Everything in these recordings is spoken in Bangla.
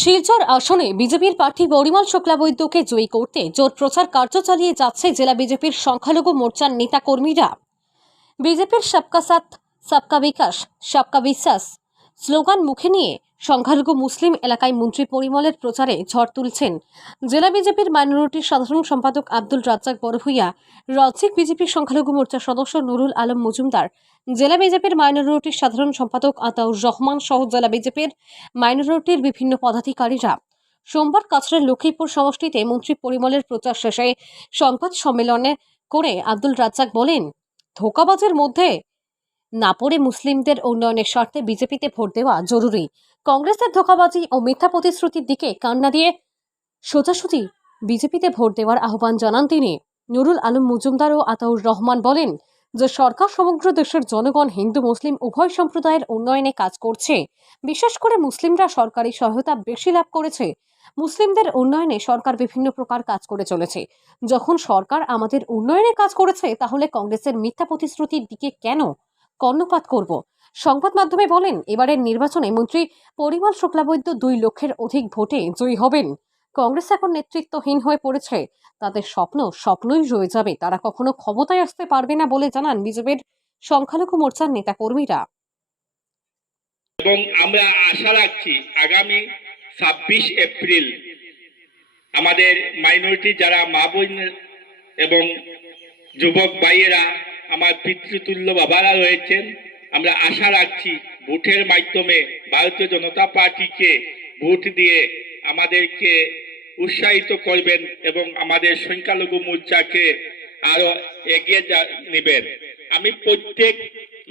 শিলচর আসনে বিজেপির প্রার্থী পরিমল শুক্লাবৈদ্যকে জয়ী করতে জোর প্রচার কার্য চালিয়ে যাচ্ছে জেলা বিজেপির সংখ্যালঘু মোর্চার নেতাকর্মীরা। বিজেপির সবকা সাথ সবকা বিকাশ সবকা বিশ্বাস স্লোগান মুখে নিয়ে সংখ্যালঘু মুসলিম এলাকায় মন্ত্রী পরিমলের প্রচারে ঝড় তুলছেন জেলা বিজেপির মাইনরিটির সাধারণ সম্পাদক আব্দুল রাজ্জাক বড়ভূঁইয়া, রাজ্যিক বিজেপির সংখ্যালঘু মোর্চার সদস্য নুরুল আলম মজুমদার, জেলা বিজেপির মাইনরিটির সাধারণ সম্পাদক আতাউর রহমান সহ জেলা বিজেপির মাইনরিটির বিভিন্ন পদাধিকারীরা। সোমবার কাছড়ের লক্ষ্মীপুর সমষ্টিতে মন্ত্রী পরিমলের প্রচার শেষে সংবাদ সম্মেলনে করে আব্দুল রাজ্জাক বলেন, ধোঁকাবাজের মধ্যে না পড়ে মুসলিমদের উন্নয়নের স্বার্থে বিজেপিতে ভোট দেওয়া জরুরি। কংগ্রেসের ধোঁকাবাজি ও মিথ্যা প্রতিশ্রুতির দিকে কান না দিয়ে সোজাসুজি বিজেপিতে ভোট দেওয়ার আহ্বান জানান তিনি। নুরুল আলম মজুমদার ও আতাউর রহমান বলেন যে সরকার সমগ্র দেশের জনগণ হিন্দু মুসলিম উভয় সম্প্রদায়ের উন্নয়নে কাজ করছে। বিশেষ করে মুসলিমরা সরকারি সহায়তা বেশি লাভ করেছে। মুসলিমদের উন্নয়নে সরকার বিভিন্ন প্রকার কাজ করে চলেছে। যখন সরকার আমাদের উন্নয়নে কাজ করেছে, তাহলে কংগ্রেসের মিথ্যা প্রতিশ্রুতির দিকে কেন কর্ণপাত করব? সংবাদ মাধ্যমে বলেন, এবারের নির্বাচনে মন্ত্রী পরিমল শুক্লাবৈদ্য 2 লক্ষের অধিক ভোটে জয়ী হবেন। কংগ্রেস এখন নেতৃত্বহীন হয়ে পড়েছে। তাদের স্বপ্নই রয়ে যাবে। তারা কখনো ক্ষমতায় আসতে পারবে না বলে জানান বিজেপির সংখ্যালঘু মোর্চার নেতাকর্মীরা। এবং আমরা আশা রাখছি আগামী 26 এপ্রিল আমাদের মাইনরিটি যারা মা বোন এবং যুবক ভাইয়েরা, আমার পিতৃতুল্য বাবারা রয়েছেন, আমরা আশা রাখছি ভোটের মাধ্যমে ভারতীয় জনতা পার্টিকে ভোট দিয়ে আমাদেরকে উৎসাহিত করবেন এবং আমাদের সংখ্যালঘু মোর্চাকে আরো এগিয়ে নেবেন। আমি প্রত্যেক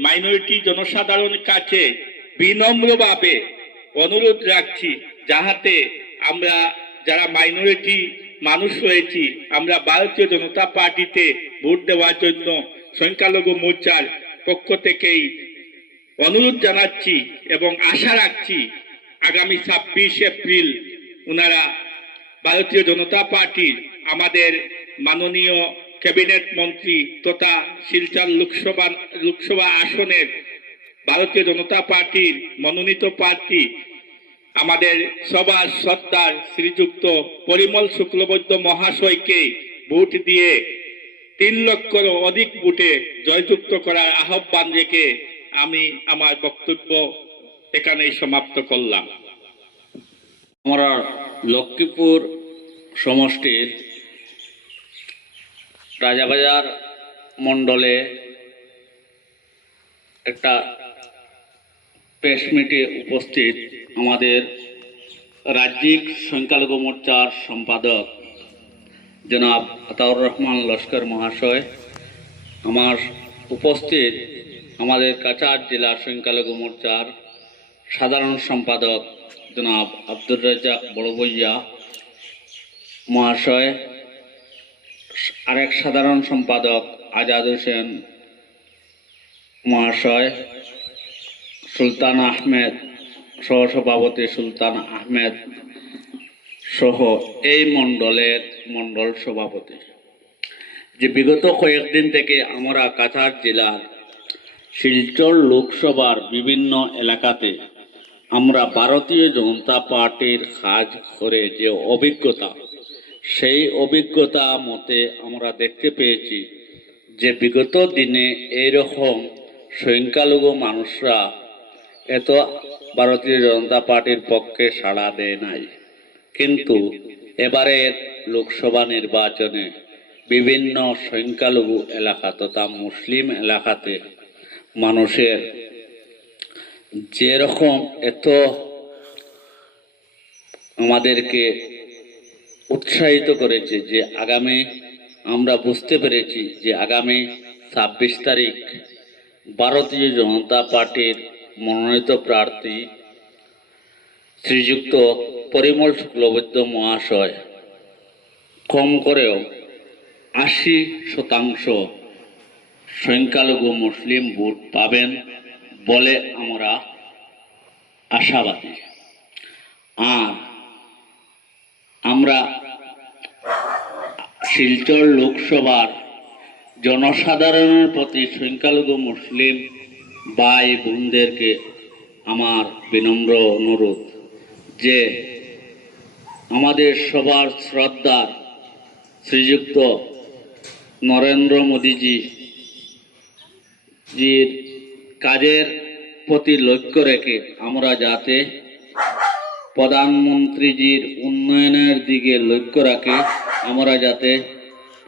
মাইনরিটি জনসাধারণের কাছে বিনম্রভাবে অনুরোধ রাখছি, যাহাতে আমরা যারা মাইনরিটি মানুষ রয়েছি, আমরা ভারতীয় জনতা পার্টিতে ভোট দেওয়ার জন্য সংখ্যালঘু মোর্চার পক্ষ থেকেই অনুরোধ জানাচ্ছি এবং আশা রাখছি আগামী 26 এপ্রিল ওনারা ভারতীয় জনতা পার্টির আমাদের মাননীয় ক্যাবিনেট মন্ত্রী তথা শিলচর লোকসভা আসনের ভারতীয় জনতা পার্টির মনোনীত প্রার্থী আমাদের সবার সর্দার শ্রীযুক্ত পরিমল শুক্লবৈদ্য মহাশয়কে ভোট দিয়ে 3 লক্ষেরও অধিক ভোটে জয়যুক্ত করার আহ্বান রেখে আমি আমার বক্তব্য এখানেই সমাপ্ত করলাম। আমরা লক্ষ্মীপুর সমষ্টির রাজাবাজার মণ্ডলে একটা প্রেস মিটে উপস্থিত আমাদের রাজ্যিক সংখ্যালঘু মোর্চার সম্পাদক জনাব আতাউর রহমান লস্কর মহাশয়, আমার উপস্থিত আমাদের কাছাড় জেলা সংখ্যালঘু মোর্চার সাধারণ সম্পাদক জনাব আব্দুল রাজ্জাক বড়ভূঁইয়া মহাশয়, আরেক সাধারণ সম্পাদক আজাদ হোসেন মহাশয়, সুলতান আহমেদ, সহসভাপতি সুলতান আহমেদ সহ এই মণ্ডলের মণ্ডল সভাপতি, যে বিগত কয়েকদিন থেকে আমরা কাছাড় জেলার শিলচর লোকসভার বিভিন্ন এলাকাতে আমরা ভারতীয় জনতা পার্টির কাজ করে যে অভিজ্ঞতা, সেই অভিজ্ঞতা মতে আমরা দেখতে পেয়েছি যে বিগত দিনে এইরকম সংখ্যালঘু মানুষরা এত ভারতীয় জনতা পার্টির পক্ষে সাড়া দেয় নাই। কিন্তু এবারের লোকসভা নির্বাচনে বিভিন্ন সংখ্যালঘু এলাকা তথা মুসলিম এলাকাতে মানুষের যেরকম এত আমাদেরকে উৎসাহিত করেছে, যে আগামী আমরা বুঝতে পেরেছি যে আগামী 26 তারিখ ভারতীয় জনতা পার্টির মনোনীত প্রার্থী শ্রীযুক্ত পরিমল শুক্লবৈদ্য মহাশয় কম করেও 80% সংখ্যালঘু মুসলিম ভোট পাবেন বলে আমরা আশাবাদী। আর আমরা শিলচর লোকসভার জনসাধারণের প্রতি সংখ্যালঘু মুসলিম ভাই বোনদেরকে আমার বিনম্র অনুরোধ যে আমাদের সবার শ্রদ্ধার শ্রীযুক্ত নরেন্দ্র মোদীজি জির কাজের প্রতি লক্ষ্য রেখে আমরা যাতে প্রধানমন্ত্রীজির উন্নয়নের দিকে লক্ষ্য রাখে আমরা যাতে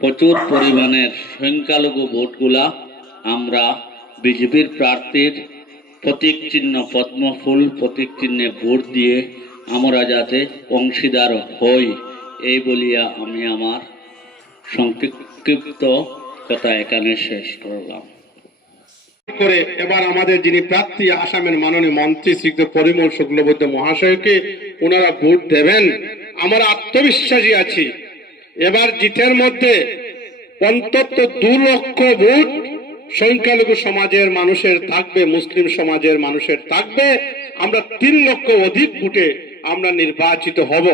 প্রচুর পরিমাণের সংখ্যালঘু ভোটগুলা আমরা বিজেপির প্রার্থীর প্রতীক চিহ্ন পদ্মফুল প্রতীক চিহ্নে ভোট দিয়ে আমরা যাতে অংশীদার হই এই বলিয়া আমি আমার সংক্ষিপ্ত কথা এখানে শেষ করলাম। করে এবার আমাদের যিনি প্রার্থী আসামের মাননীয় মন্ত্রী শ্রীযুক্ত পরিমল শুক্লবৈদ্য মহাশয়কে ওনারা ভোট দেবেন। আমরা আত্মবিশ্বাসী আছি এবার জিতের মধ্যে অন্তত 2 লক্ষ ভোট সংখ্যালঘু সমাজের মানুষের থাকবে, মুসলিম সমাজের মানুষের থাকবে। আমরা 3 লক্ষ অধিক ভোটে আমরা নির্বাচিত হব,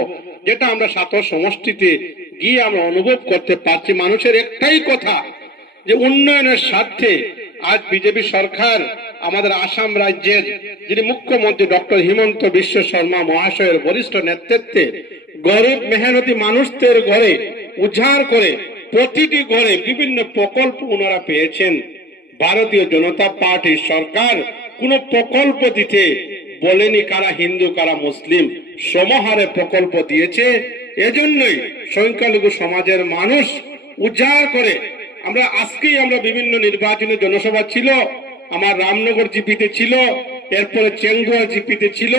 যেটা আমরা 7 সমষ্টিতে গিয়ে আমরা অনুভব করতে পারছি। মানুষের একটাই কথা যে উন্নয়নের স্বার্থে আজ বিজেপি সরকার আমাদের আসাম রাজ্যের যিনি মুখ্যমন্ত্রী ডক্টর হিমন্ত বিশ্ব শর্মা মহাশয়ের বরিষ্ঠ নেতৃত্বে গরিব মেহনতি মানুষদের ঘরে উজাড় করে প্রতিটি ঘরে বিভিন্ন প্রকল্প ওনারা পেয়েছেন। ভারতীয় জনতা পার্টির সরকার কোন প্রকল্প দিতে বলেনি কারা হিন্দু কারা মুসলিম, সমহারে প্রকল্প দিয়েছে। এজন্যই সংখ্যালঘু সমাজের মানুষ উজাড় করে আমরা আজকেই আমরা বিভিন্ন নির্বাচনী জনসভা ছিল, আমার রামনগর জিপিতে ছিল, এরপরে চেঙ্গুয়া জিপিতে ছিল,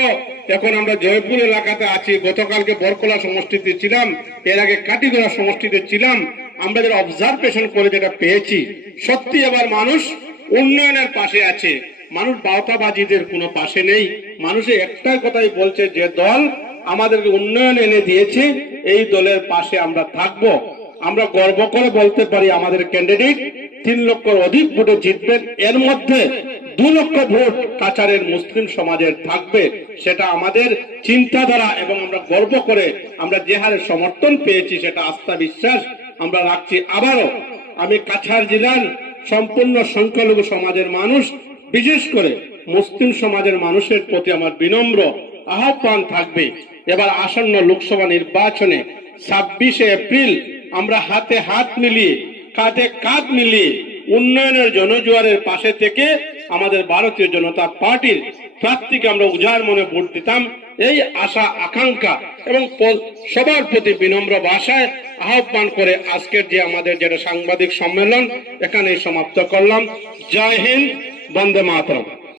এখন আমরা জয়পুর এলাকাতে আছি, গতকালকে বরকলা সমষ্টিতে ছিলাম, এর আগে কাটিগড়া সমষ্টিতে ছিলাম। আমরা যেটা অবজারভেশন করে যেটা পেয়েছি, সত্যি এবার মানুষ উন্নয়নের পাশে আছে, মানুষ বাউতাবাজিদের কোনো পাশে নেই। মানুষের একটাই কথাই বলছে যে দল আমাদেরকে উন্নয়ন এনে দিয়েছে এই দলের পাশে আমরা থাকবো। আমরা গর্ব করে বলতে পারি আমাদের ক্যান্ডিডেট 3 লক্ষর অধিক ভোটে জিতবেন, এর মধ্যে 2 লক্ষ ভোট কাছাড়ের মুসলিম সমাজের থাকবে। সেটা আমাদের চিন্তাধারা এবং আমরা গর্ব করে আমরা যে হারে সমর্থন পেয়েছি সেটা আস্থা বিশ্বাস আমরা রাখছি। আবারও আমি কাছাড় জেলার সম্পূর্ণ সংখ্যালঘু সমাজের মানুষ, বিশেষ করে মুসলিম সমাজের মানুষের প্রতি আমার বিনম্র আহ্বান থাকবে, এবার আসন্ন লোকসভা নির্বাচনে 26 এপ্রিল আমরা হাতে হাত মিলিয়ে কাঁধে কাঁধ মিলিয়ে উন্নয়নের জনজোয়ারের পাশে থেকে আমাদের ভারতীয় জনতা পার্টির প্রার্থীকে আমরা উজাড় মনে ভোট দিতাম। এই আশা আকাঙ্ক্ষা এবং সবার প্রতি বিনম্র ভাষায় আহ্বান করে আজকের যে আমাদের যেটা সাংবাদিক সম্মেলন এখানে সমাপ্ত করলাম। জয় হিন্দ, বন্দে মাতরম।